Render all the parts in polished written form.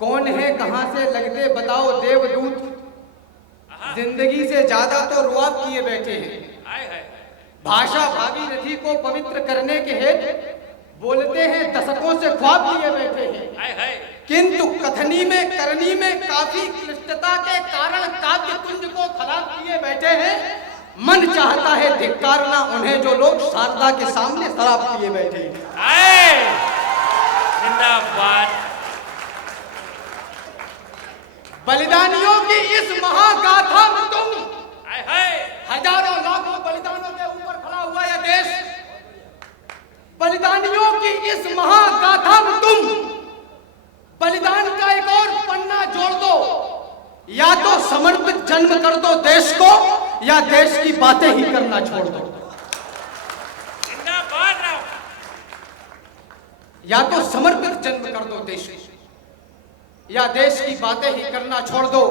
कौन है कहां से लगते बताओ देवदूत, जिंदगी से ज्यादा तो रुआब किए बैठे हैं। भाषा भागीरथी को पवित्र करने के हेतु बोलते हैं दशकों से ख्वाब लिए बैठे हैं, किंतु कथनी में करनी में काफी क्लिष्टता के कारण काव्य कुंज को खराब किए बैठे हैं। मन चाहता है धिक्कारना उन्हें जो लोग शारदा के सामने शराब पिए बैठे हैं। जिंदाबाद। बलिदानियों की इस महागाथा में तुम हजारों लाखों बलिदानों के ऊपर खड़ा हुआ यह देश, बलिदानियों की इस महागाथा में तुम बलिदान का एक और पन्ना जोड़ दो, या तो समर्पित जन्म कर दो देश को, या देश की बातें ही करना छोड़ दो। या तो समर्पित जन्म कर दो देश को, या देश की बातें ही करना छोड़ दो।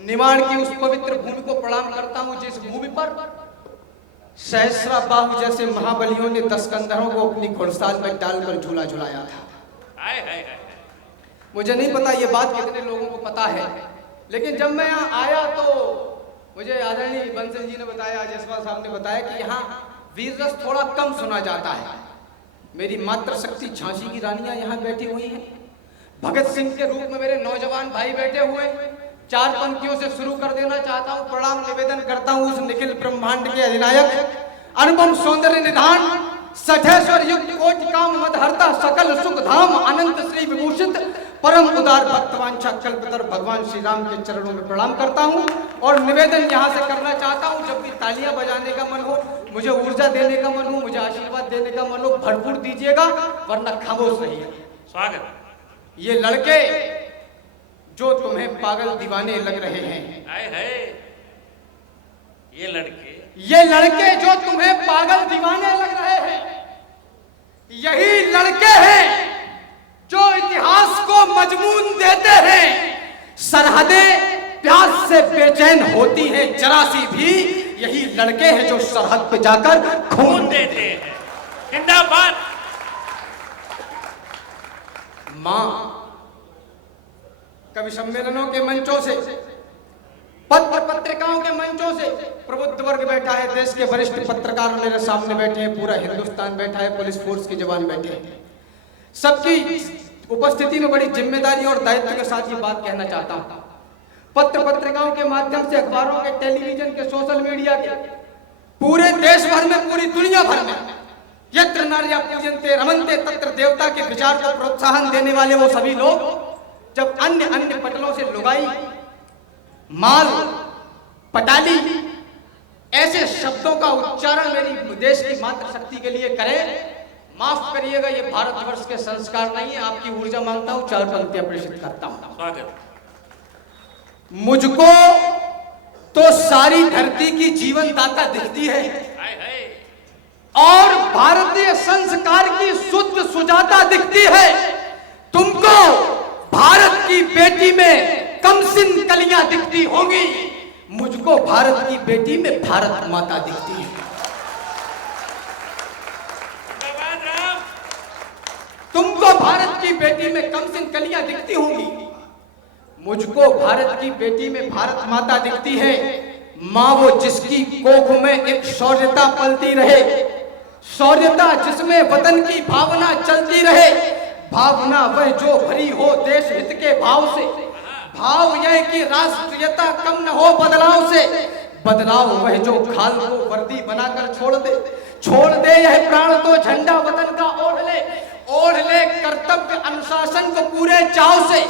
निमाड़ की उस पवित्र भूमि को प्रणाम करता हूं जिस भूमि पर सहस्राबाहु जैसे महाबलियों ने 10 कंधरों को अपनी घुड़साल में डालकर झूला झुलाया था। मुझे नहीं पता ये बात कितने लोगों को पता है, लेकिन जब मैं यहाँ आया तो मुझे आदरणीय बंसल जी ने बताया, जसपाल साहब ने बताया कि यहाँ वीर रस थोड़ा कम सुना जाता है। मेरी मातृशक्ति झांसी की रानियां यहाँ बैठी हुई हैं, भगत सिंह के रूप में मेरे नौजवान भाई बैठे हुए। 4 पंक्तियों से शुरू कर देना चाहता हूँ। प्रणाम निवेदन करता हूँ उस निखिल ब्रह्मांड के अधिनायक, अनुपम सौंदर्य निधान, सठेश्वर युक्त कोटि काम मदहर्ता, सकल सुख धाम अनंत श्री विभूषित परम उदार भक्तवांछा कल्पतर भगवान श्री राम के चरणों में प्रणाम करता हूँ। और निवेदन यहाँ से करना चाहता हूँ, जब भी तालियां बजाने का मन हो, मुझे ऊर्जा देने का मन हो, मुझे आशीर्वाद देने का मन हो, भरपूर दीजिएगा, वरना खामोश रहिए। स्वागत। ये लड़के जो तुम्हें पागल दीवाने लग रहे हैं, ये लड़के जो तुम्हें पागल दीवाने लग रहे हैं, यही लड़के हैं जो इतिहास को मजमून देते हैं। सरहदें प्यास से बेचैन होती हैं जरा सी भी, यही लड़के हैं जो सरहद पे जाकर खून देते हैं। जिंदाबाद। मां कवि सम्मेलनों के मंचों से, पत्र पत्रिकाओं के मंचों से प्रबुद्ध वर्ग बैठा है, देश के वरिष्ठ पत्रकार मेरे सामने बैठे हैं, पूरा हिंदुस्तान बैठा है, पुलिस फोर्स के जवान बैठे हैं। सबकी उपस्थिति में बड़ी जिम्मेदारी और दायित्व के साथ ये बात कहना चाहता हूं। पत्र पत्रिकाओं के माध्यम से, अखबारों के, टेलीविजन के, सोशल मीडिया के, पूरे देश भर में, पूरी दुनिया भर में यत्र नार्या पूजन्ते रमन्ते तत्र देवता के विचार को प्रोत्साहन देने वाले वो सभी लोग जब अन्य अन्य पटलों से लुगाई, माल, पटाली ऐसे शब्दों का उच्चारण मेरी देश की मातृशक्ति के लिए करें, माफ करिएगा, ये भारतवर्ष के संस्कार नहीं है। आपकी ऊर्जा मांगता हूं, 4 पंक्तियां प्रेषित करता हूं। स्वागत। मुझको तो सारी धरती की जीवन दाता दिखती है और भारतीय संस्कार की शुद्ध सुजाता दिखती है। तुमको भारत की बेटी में कमसिन कलियां दिखती होंगी, मुझको भारत की बेटी में भारत माता दिखती है। तुमको भारत की बेटी में कमसिन कलियां दिखती होंगी, मुझको भारत की बेटी में भारत माता दिखती है। माँ वो जिसकी कोख में एक शौर्यता पलती रहे, शौर्यता जिसमें वतन की भावना चलती रहे, भावना वह जो भरी हो देश हित के भाव से, भाव यह कि राष्ट्रीयता कम न हो बदलाव से, बदलाव वह जो खाल को वर्दी बनाकर छोड़ दे यह प्राण तो झंडा वतन का ओढ़ ले कर्तव्य अनुशासन को पूरे चाव से,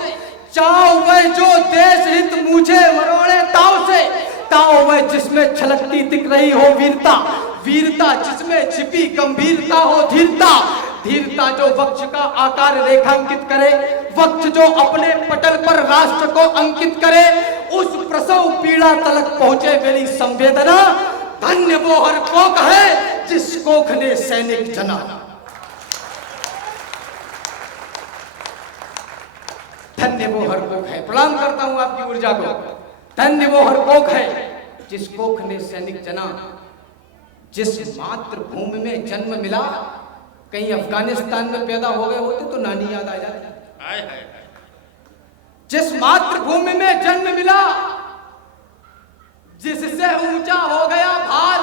चाव वह जो देश हित मुझे मरोड़े ताव से, ताव वह जिसमें छलकती दिख रही हो वीरता, वीरता जिसमें छिपी गंभीरता हो धीरता, धीरता जो वक्ष का आकार रेखांकित करे, वक्ष जो अपने पटल पर राष्ट्र को अंकित करे, उस प्रसव पीड़ा तलक पहुंचे मेरी संवेदना। धन्य वो हर कोख है जिस कोख ने सैनिक जना। धन्य वो हर कोख है, प्रणाम करता हूं आपकी ऊर्जा को। धन्य वो हर कोख है जिस कोख ने सैनिक जना। जिस मातृभूमि में जन्म मिला, कहीं अफगानिस्तान में पैदा हो गए होते तो नानी याद आ जाती। जिस मातृभूमि में जन्म मिला, जिससे ऊंचा हो गया भार,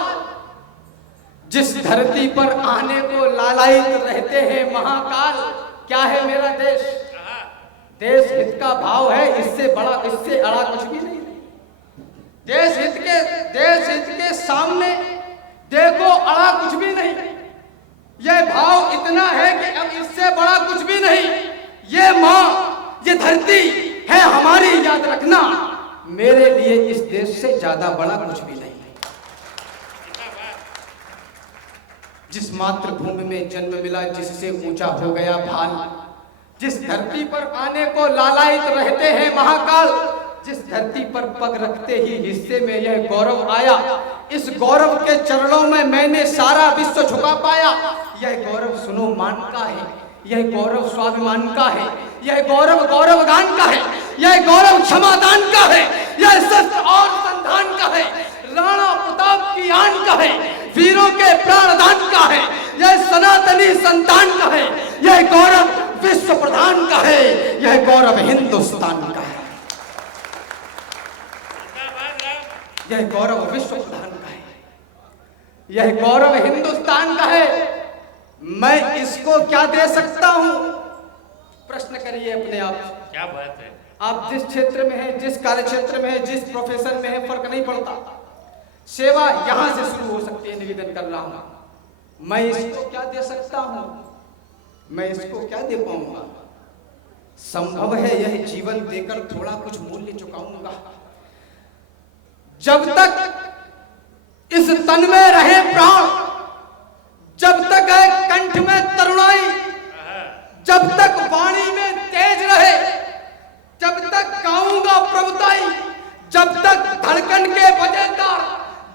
जिस धरती पर आने को लालायित रहते हैं महाकाल, क्या है मेरा देश? देश हित का भाव है, इससे बड़ा, इससे अड़ा कुछ भी नहीं। देश हित के सामने देखो अड़ा कुछ भी नहीं। यह भाव इतना है कि अब इससे बड़ा कुछ भी नहीं। ये माँ, ये धरती है हमारी, याद रखना, मेरे लिए इस देश से ज्यादा बड़ा कुछ भी नहीं। जिस मातृभूमि में जन्म मिला, जिससे ऊंचा हो गया भाल, जिस धरती पर आने को लालायित रहते हैं महाकाल, जिस धरती पर पग रखते ही हिस्से में यह गौरव आया, इस गौरव के चरणों में मैंने सारा विश्व झुका पाया। यह गौरव सुनो मान का है, यह गौरव स्वाभिमान का है, यह गौरव गौरव गान का है, यह गौरव क्षमादान का है, यह शस्त्र और संधान का है, राणा प्रताप की आन का है, वीरों के प्राणदान का है, यह सनातनी संतान का है, यह गौरव विश्व प्रधान का है, यह गौरव हिंदुस्तान का है, यह गौरव विश्व प्रधान का है, यह गौरव हिंदुस्तान का है। मैं इसको क्या दे सकता हूं? प्रश्न करिए अपने आप। क्या बात है। आप जिस क्षेत्र में हैं, जिस कार्य क्षेत्र में हैं, जिस प्रोफेशन में हैं, फर्क नहीं पड़ता। सेवा यहां से शुरू हो सकती है। निवेदन कर रहा हूं, मैं इसको क्या दे सकता हूं? मैं इसको क्या दे पाऊंगा? संभव है यह जीवन देकर थोड़ा कुछ मूल्य चुकाऊंगा। जब तक इस तन में रहे प्राण, जब तक है कंठ में तरुणाई, जब तक वाणी में तेज रहे, जब तक गाऊंगा प्रभुताई, जब तक धड़कन के बजे तार,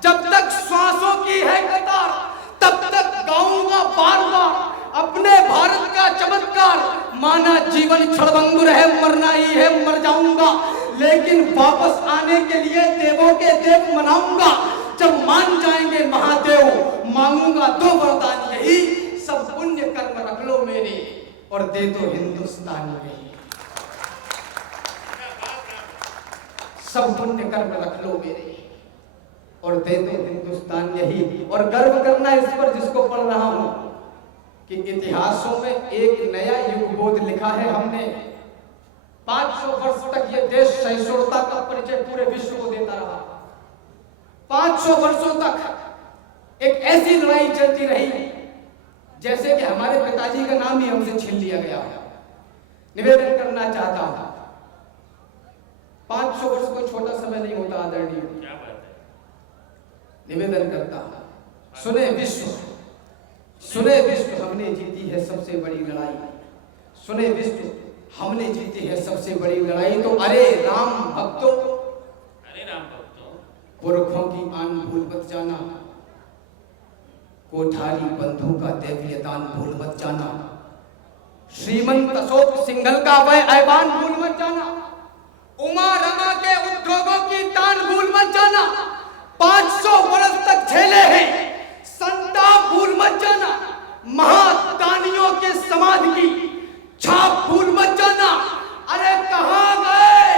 जब तक श्वासों की है कतार, तब तक गाऊंगा बार बार अपने भारत का चमत्कार। माना जीवन क्षणभंगुर है, मरना ही है, मर जाऊंगा, लेकिन वापस आने के लिए देवों के देव मनाऊंगा। जब मान जाएंगे महादेव, मांगूंगा दो वरदान यही, सब पुण्य कर्म रख लो मेरे और दे दो हिंदुस्तान में। सब पुण्य कर्म रख लो मेरे और दे दो हिंदुस्तान यही। और गर्व करना इस पर जिसको पढ़ रहा हूं कि इतिहासों में एक नया युग बोध लिखा है हमने। 500 वर्ष तक ये देश सहिष्णुता का परिचय पूरे विश्व को देता रहा। 500 वर्षों तक एक ऐसी लड़ाई चलती रही जैसे कि हमारे पिताजी का नाम ही हमसे छीन लिया गया। निवेदन करना चाहता हूं, 500 वर्ष कोई छोटा समय नहीं होता आदरणीय। क्या बात है। निवेदन करता हूं, सुने विश्व, सुने विश्व, हमने जीती है सबसे बड़ी लड़ाई। सुने विश्व, हमने जीती है सबसे बड़ी लड़ाई। तो अरे राम भक्तों, अरे राम भक्तों, पुरखों की आन भूल मत जाना, कोठारी बंधु का दैवीय दान भूल मत जाना, श्रीमंत अशोक सिंघल का वह ऐवान भूल मत जाना, उमा रमा के उद्योगों की तान भूल मत जाना। 500 वर्ष तक झेले हैं संताप भूल मत जाना, महादानियों के समाधि की छाप भूल मत जाना। अरे कहां गए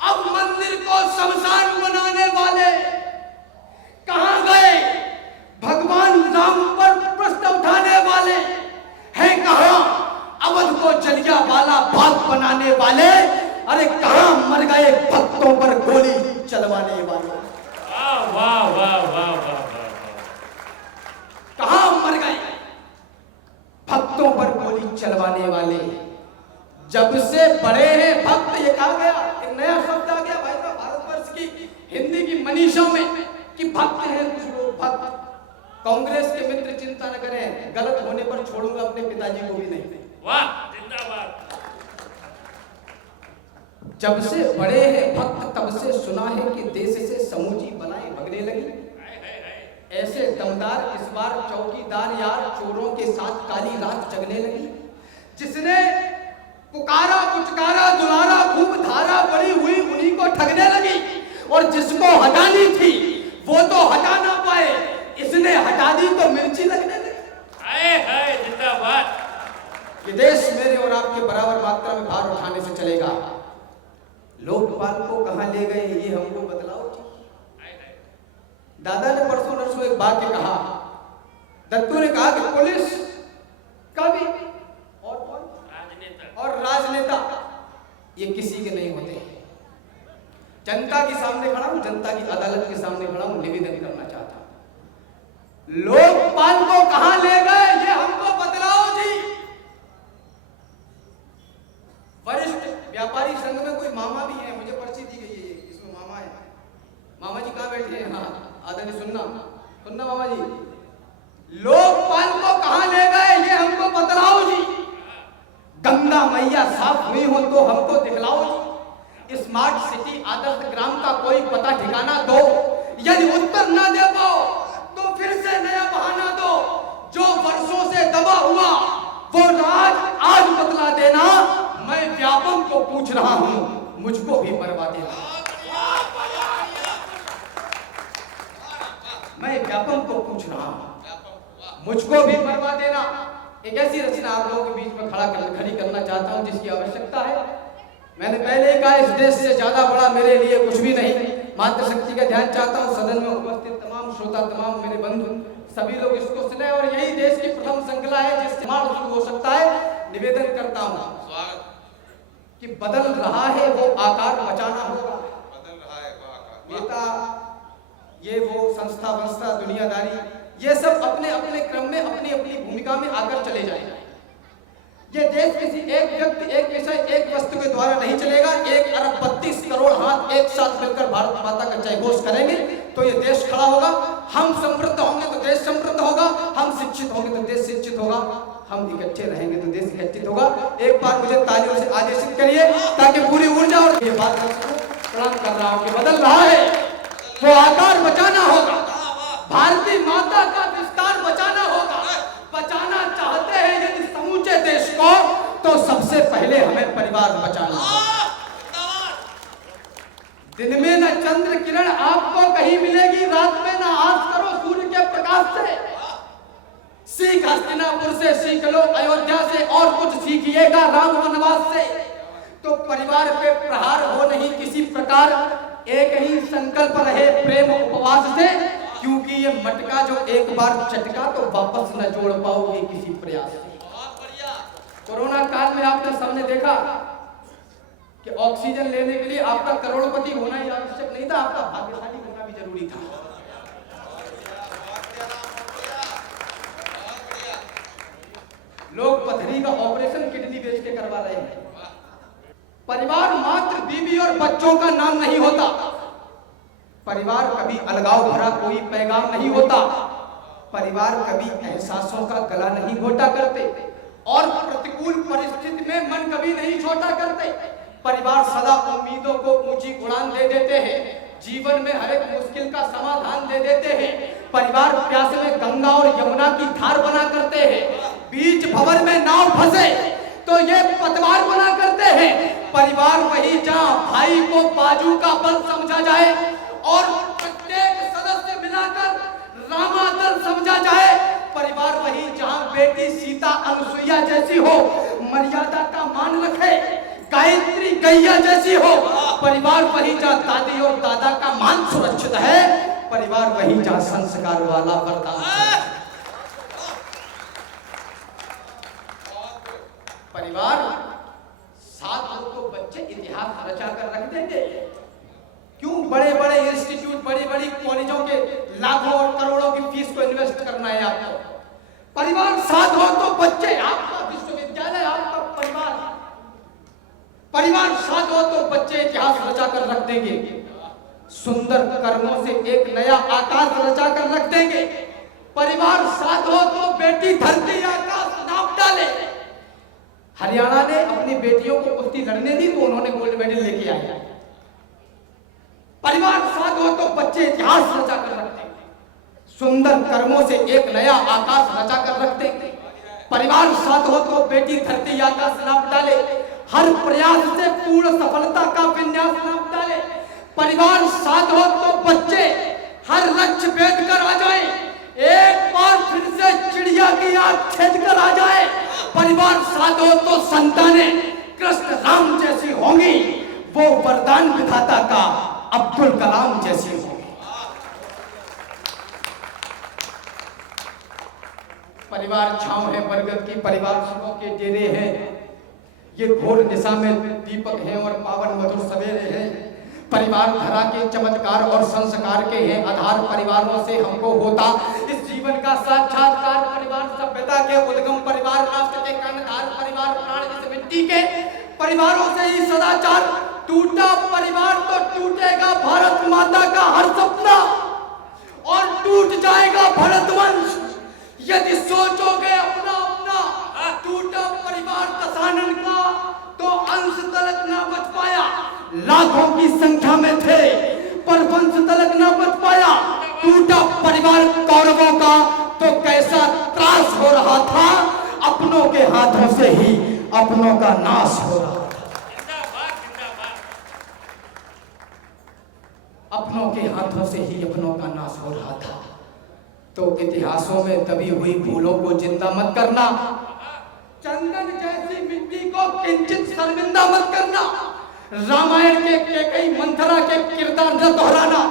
अब मंदिर को शमशान बनाने वाले? कहां गए भगवान राम पर प्रश्न उठाने वाले? हैं कहां अवध को जलियांवाला बाग बनाने वाले? अरे कहां मर गए भक्तों पर गोली चलवाने वाले? वाह वाह वाह वाह वाह वाह। कहां मर गए भक्तों पर गोली चलवाने वाले? जब से बड़े हैं भक्त, ये कहा गया, एक नया शब्द आ गया भाई साहब भारतवर्ष की हिंदी की मनीषों में कि भक्त हैं कुछ लोग, भक्त। कांग्रेस के मित्र चिंता न करें, गलत होने पर छोड़ूंगा अपने पिताजी को भी नहीं। वाह, जिंदाबाद। जब से बड़े हैं भक्त, तब से सुना है कि देश से समूची बनाए भगने लगी। ऐसे दमदार इस बार चौकीदार यार चोरों के साथ काली रात जगने लगी। जिसने पुकारा पुचकारा दुलारा खूब धारा बड़ी हुई, उन्हीं को ठगने लगी। और जिसको हटानी थी वो तो हटा ना पाए, इसने हटा दी तो मिर्ची लगने लगी। हाय हाय, जिंदाबाद। ये देश मेरे और आपके बराबर मात्रा में भार उठाने से चलेगा। लोकपाल को कहां ले गए ये हमको बतलाओ जी। हाय हाय। दादा ने परसों नरसों एक वाक्य कहा, दत्तू ने कहा कि पुलिस कवि और कौन राजनेता। और राजनेता ये किसी के नहीं होते। जनता के सामने खड़ा हूं, जनता की अदालत के सामने खड़ा हूं, निवेदन करना चाहता हूं, लोकपाल को कहां ले गए ये हमको बतलाओ जी। वरिष्ठ व्यापारी संघ में कोई मामा भी है, मुझे पर्ची दी गई है, इसमें मामा है। मामा जी कहां बैठे हैं? हाँ आदरणीय, सुनना मामा जी, लोकपाल को कहां ले गए ये हमको बतलाओ जी। गंगा मैया साफ हुई हो तो हमको दिखलाओ जी। स्मार्ट सिटी आदर्श ग्राम का कोई पता ठिकाना दो। यदि उत्तर ना दे पाओ तो फिर से नया बहाना दो। जो वर्षों से दबा हुआ वो राज आज बतला देना। मैं व्यापम को पूछ रहा हूं, मुझको भी मरवा देना। मैं व्यापम को पूछ रहा हूं, मुझको भी मरवा देना। एक ऐसी रचना आप लोगों के बीच में खड़ी करना चाहता हूं जिसकी आवश्यकता है। मैंने पहले ही कहा, इस देश से ज्यादा बड़ा मेरे लिए कुछ भी नहीं। मातृशक्ति का ध्यान चाहता हूं, सदन में उपस्थित तमाम श्रोता, तमाम मेरे बंधु, सभी लोग इसको सुने। और यही देश की प्रथम श्रृंखला है जिससे मार्ग शुरू हो सकता है। निवेदन करता हूं कि बदल रहा है वो आकार बचाना होगा। बदल रहा है वो आकार। नेता, ये वो संस्था वंस्था, दुनियादारी, ये सब अपने अपने क्रम में अपनी अपनी भूमिका में आकर चले जाएंगे। ये देश किसी एक व्यक्ति, एक विषय, एक वस्तु के द्वारा नहीं चलेगा। 1 अरब 32 करोड़ हाथ एक साथ मिलकर भारत माता का जयघोष करेंगे तो ये देश खड़ा होगा। हम समृद्ध होंगे तो देश समृद्ध होगा, हम शिक्षित होंगे तो देश शिक्षित होगा, हम इकट्ठे रहेंगे तो देश इकट्ठित होगा। एक बार मुझे तालियों से आदेशित करिए ताकि पूरी ऊर्जा और ये बात प्रणाम कर रहा हूं कि बदल रहा है वो आकार बचाना होगा। भारतीय माता का विस्तार बचाना होगा। बचाना चाहते हैं यदि समूचे देश को तो सबसे पहले हमें परिवार बचाना होगा। दिन में न चंद्र किरण आपको कहीं मिलेगी, रात में न आस करो सूर्य के प्रकाश से। सीख हस्तिनापुर से सीख लो, अयोध्या से और कुछ सीखिएगा राम वनवास से। तो परिवार पे प्रहार हो नहीं किसी प्रकार, एक ही संकल्प रहे प्रेम उपवास से। क्योंकि ये मटका जो एक बार चटका तो वापस न जोड़ पाओगे किसी प्रयास से। कोरोना काल में आपने सामने देखा कि ऑक्सीजन लेने के लिए आपका करोड़पति होना ही आवश्यक नहीं था, आपका भाग्यशाली होना भी जरूरी था। लोग पथरी का ऑपरेशन किडनी बेच के करवा रहे हैं। परिवार मात्र बीवी और बच्चों का नाम नहीं होता। परिवार कभी अलगाव भरा कोई पैगाम नहीं होता। परिवार कभी एहसासों का गला नहीं घोटा करते और प्रतिकूल परिस्थिति में मन कभी नहीं छोटा करते। परिवार सदा उम्मीदों को ऊंची उड़ान दे देते हैं, जीवन में हर एक मुश्किल का समाधान दे देते हैं। परिवार प्यासे में गंगा और यमुना की धार बना करते हैं। बीच भंवर में नाव फंसे तो ये पतवार बना करते हैं। परिवार वही जहां भाई को बाजू का बल समझा जाए और प्रत्येक सदस्य मिलाकर रामादर समझा जाए। परिवार वही जहां बेटी सीता अनुसुईया जैसी हो, मर्यादा का मान रखे, गायत्री गैया जैसी हो। परिवार वही जहां दादी और दादा का मान सुरक्षित है। परिवार वही जहां संस्कार वाला बर्ताव है। परिवार साथ हो तो बच्चे इतिहास रचा कर रख देंगे। क्यों बड़े बड़े इंस्टीट्यूट, बड़ी बड़ी कॉलेजों के लाखों और करोड़ों की फीस को इन्वेस्ट करना है आपको? परिवार साथ हो तो बच्चे, आपका विश्वविद्यालय आपका परिवार, परिवार साथ हो तो बच्चे इतिहास रचा कर रख देंगे। सुंदर कर्मों से एक नया आकाश रचा कर रख देंगे। परिवार साथ हो तो बेटी धरती आकाश नाप डाले। हरियाणा ने अपनी बेटियों को कुश्ती लड़ने दी तो उन्होंने गोल्ड मेडल लेके आए। परिवार साथ हो तो बच्चे इतिहास रचा कर रखते हैं। सुंदर कर्मों से एक नया आकाश रचा कर रखते हैं। परिवार साथ हो तो बेटी धरती आकाश नाप डाले। हर प्रयास से पूर्ण सफलता का विन्यास नाप डाले। परिवार साथ हो तो बच्चे हर लक्ष्य भेद कर आ जाए। एक बार फिर से चिड़िया की आंख छेद कर आ जाए। परिवार साथ हो तो संतानें कृष्ण राम जैसी होंगी। वो वरदान विधाता का अब्दुल कलाम जैसी हो। परिवार छांव है बरगद की, परिवार सुखों के डेरे हैं। ये घोर निशा में दीपक है और पावन मधुर सवेरे हैं। परिवार धरा के चमत्कार और संस्कार के हैं आधार। परिवारों से हमको होता इस जीवन का साक्षात्कार। परिवार सभ्यता के उद्गम, परिवार राष्ट्र के कर्णधार, परिवार प्राण इस मिट्टी के। परिवारों से ही सदाचार। टूटा परिवार तो टूटेगा भारत माता का हर सपना और टूट जाएगा भरतवंश यदि सोचोगे अपना अपना। टूटा परिवार दशानन का तो अंश तलक ना बच पाया। लाखों की संख्या में थे पर वंश तलक ना बच पाया। टूटा परिवार कौरवों का तो कैसा त्रास हो रहा था। अपनों के हाथों से ही अपनों का नाश हो रहा था। अपनों के हाथों से ही अपनों का नाश हो रहा था। तो इतिहासों में दबी हुई भूलों को जिंदा मत करना। चंदन जैसी मिट्टी को किंचित शर्मिंदा मत करना। रामायण के कई मंथरा के किरदार न दोहराना।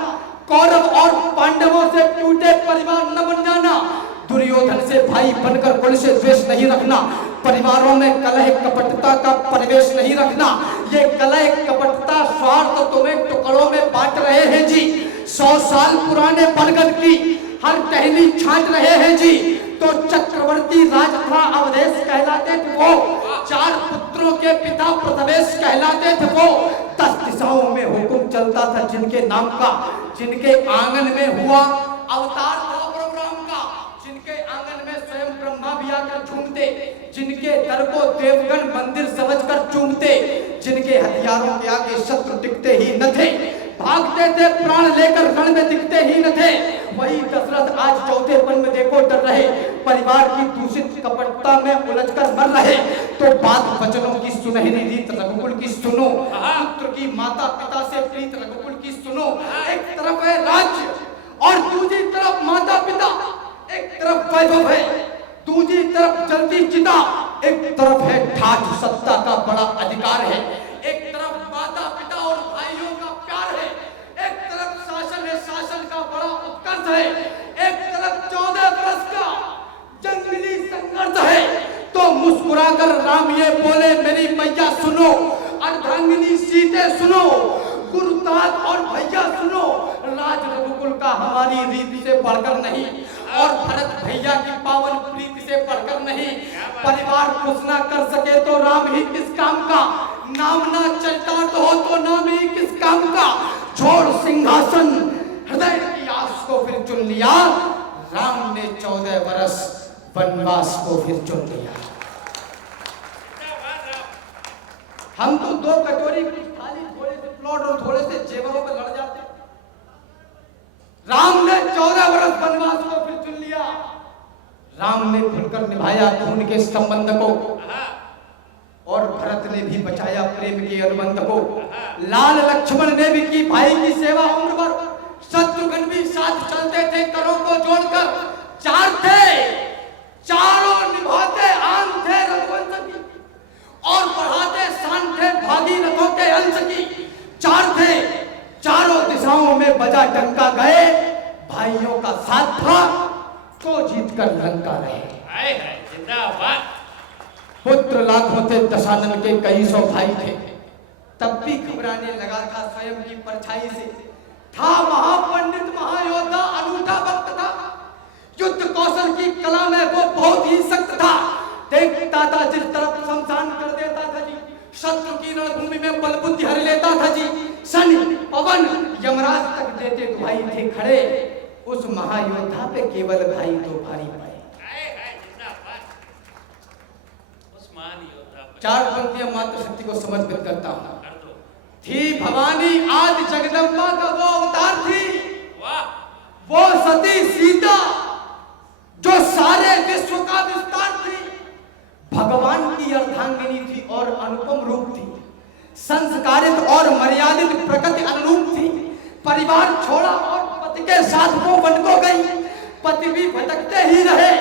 कौरव और पांडवों से टूटे परिवार न बन जाना। दुर्योधन से भाई बनकर कुल से द्वेष नहीं रखना। परिवारों में कलह कपटता का परिवेश नहीं रखना। ये कलह कपटता स्वार्थ तुम्हें टुकड़ों में बांट रहे हैं जी। 100 साल पुराने बरगद की हर टहनी छांट रहे हैं जी। तो चक्रवर्ती राज था अवधेश कहलाते थे वो। 4 पुत्रों के पिता प्रथमेश कहलाते थे वो। 10 दिशाओं में हुक्म चलता था जिनके नाम का। जिनके आंगन में हुआ अवतार था प्रभु राम का। जिनके आंगन में स्वयं ब्रह्मा भी आकर झूमते। जिनके दर को देवगण मंदिर समझकर चूमते। जिनके हथियारों के आगे शत्रु टिकते ही न थे। भागते थे प्राण लेकर रण में दिखते ही न थे। वही दशरथ आज चौथे वन में देखो डर रहे। परिवार की दूषित कपटता में उलझकर मर रहे। तो बात वचनों की सुनहरी रीत रघुकुल की सुनो। पुत्र की माता पिता से प्रीत रघुकुल की सुनो। एक तरफ है राज्य और दूसरी तरफ माता पिता। एक तरफ वैभव है, दूसरी तरफ जलती चिता। एक तरफ है ठाठ सत्ता का बड़ा अधिकार है। एक तरफ माता पिता और भाइयों का प्यार है। एक तरफ शासन है, शासन का बड़ा उत्कर्ष है। एक तरफ 14 वर्ष का जंगली संघर्ष है। तो मुस्कुराकर राम ये बोले मेरी मैया सुनो। अर्धांगिनी सीते सुनो। गुरुतात और भैया सुनो। राज रघुकुल का हमारी रीत से बढ़कर नहीं और भरत भैया की पावन प्रीति से बढ़कर नहीं। परिवार खुश ना कर सके तो राम ही किस काम का। नाम ना चलता तो हो तो नाम ही किस काम का। छोड़ सिंहासन हृदय की आस को फिर चुन लिया। राम ने 14 वर्ष वनवास को फिर चुन लिया। हम तो 2 कटोरी की थाली थोड़े से प्लॉट और थोड़े से जेवरों पे लड़ जाते। राम ने 14 वर्ष वनवास को फिर चुन लिया। राम ने खुलकर निभाया खून के संबंध को और भरत ने भी बचाया प्रेम के अनुबंध को। लाल लक्ष्मण ने भी की भाई की सेवा उम्र भर। शत्रुघ्न भी साथ चलते थे करों को जोड़कर। 4 थे, चारों निभाते आन थे रघुवंश की और बढ़ाते शान थे भागीरथों के अंश की। 4 थे, चारों दिशाओं में बजा डंका गए। भाइयों का साथ था तो जीत कर लंका रहे। जिंदाबाद। पुत्र लाखों थे दशानन के कई 100 भाई थे। तब भी घबराने लगा था स्वयं की परछाई से। था महापंडित महायोद्धा अनूठा वक्त था। युद्ध कौशल की कला में वो बहुत ही सख्त था। देखता था जिस तरफ शमशान कर देता था जी। शत्रु की रणभूमि में बल बुद्धि हर लेता था जी। सन पवन यमराज तक देते दुहाई थे खड़े। उस महायोद्धा पे केवल भाई तो भारी पाए। 4 पंक्तियां मातृशक्ति को समर्पित करता हूं। थी भवानी आदि जगदम्बा का वो अवतार थी। वो सती सीता जो सारे विश्व का विस्तार थी। भगवान की अर्धांगिनी थी और अनुपम रूप थी। संस्कारित और मर्यादित प्रकृति अनुरूप थी। परिवार छोड़ा और पति के साथ वो वन को गई। पति भी भटकते ही रहे,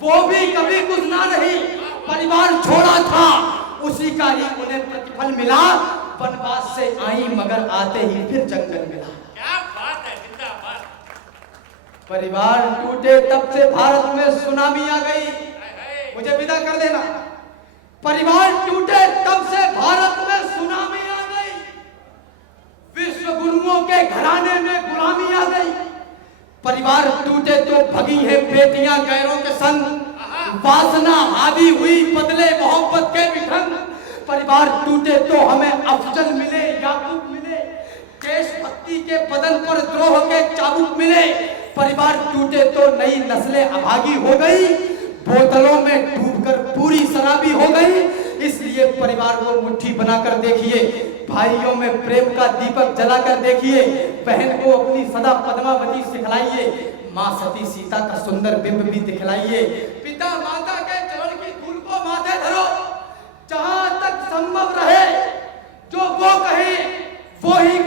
वो भी कभी कुछ ना रही। परिवार छोड़ा था, उसी का ही उन्हें प्रतिफल मिला। वनवास से आई मगर आते ही फिर जंगल मिला। क्या बात है, जिंदाबाद। परिवार टूटे तब से भारत में सुनामी आ गई। हाय हाय। मुझे विदा कर देना। परिवार टूटे तब से भारत में सुनामी आ गई। विश्व गुरुओं के घराने में गुलामी आ गई। परिवार टूटे तो भगी है बेटियां गैरों के संग। वासना हावी हुई बदले मोहब्बत के विधन। परिवार टूटे तो हमें अफजल मिले, याकूब मिले, देशभक्ति के बदन पर द्रोह के चाबुक मिले। परिवार टूटे तो नई नस्लें अभागी हो गई, बोतलों में डूबकर पूरी शराबी हो गई। इसलिए परिवार को मुट्ठी बनाकर देखिए, भाइयों में प्रेम का दीपक जलाकर देखिए, बहन को अपनी सदा पद्मावती सिखलाइए, माँ सती सीता का सुंदर बिंब भी दिखलाइए। पिता माता के चरण की धूल को माथे धरो, जहां तक संभव रहे जो वो कहे वो ही